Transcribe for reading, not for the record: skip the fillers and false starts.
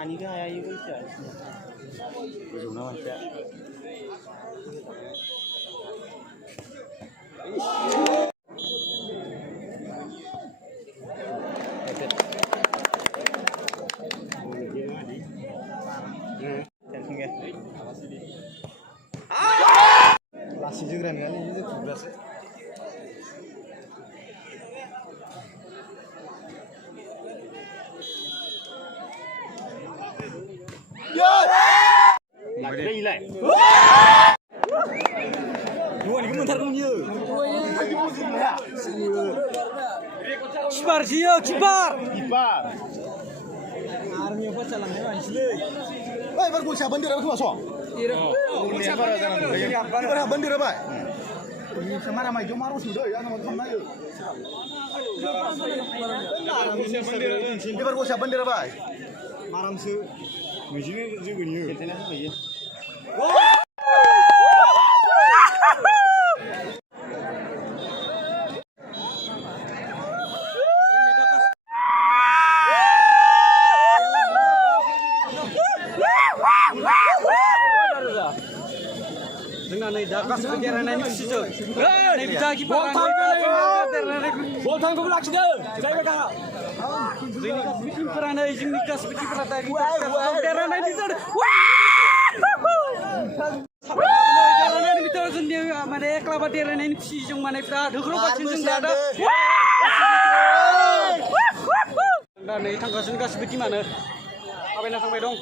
Ani ka ayaw ko siya. Gusto naman siya. Lasi juga kan ini itu beras. Lagi hilang. Dua ni bentar punya. Kipar dia, kipar. Kipar. Army apa jalan ni asli. Wei, baru siapa bandar aku masuk. Kipar bandar apa? Ini sama ramai jom marus sudah ya nama kamu ayo. Kipar siapa bandar apa? Maram se. Mungkin juga ni. Kita nak apa? Dengan ini dah kas perjalanan ini sisa. Ini bisa kita boltang kau belak sudah. Saya kata. Ini kas bikin perana ini kas bikin perata ini. Perjalanan ini sudah. Perjalanan ini betul sendiri. Mana kelapa perjalanan ini sisa mana perada. Dulu pasti sudah ada. Dan ini tangga sini kas bikin mana? Apa yang nak sampai dong?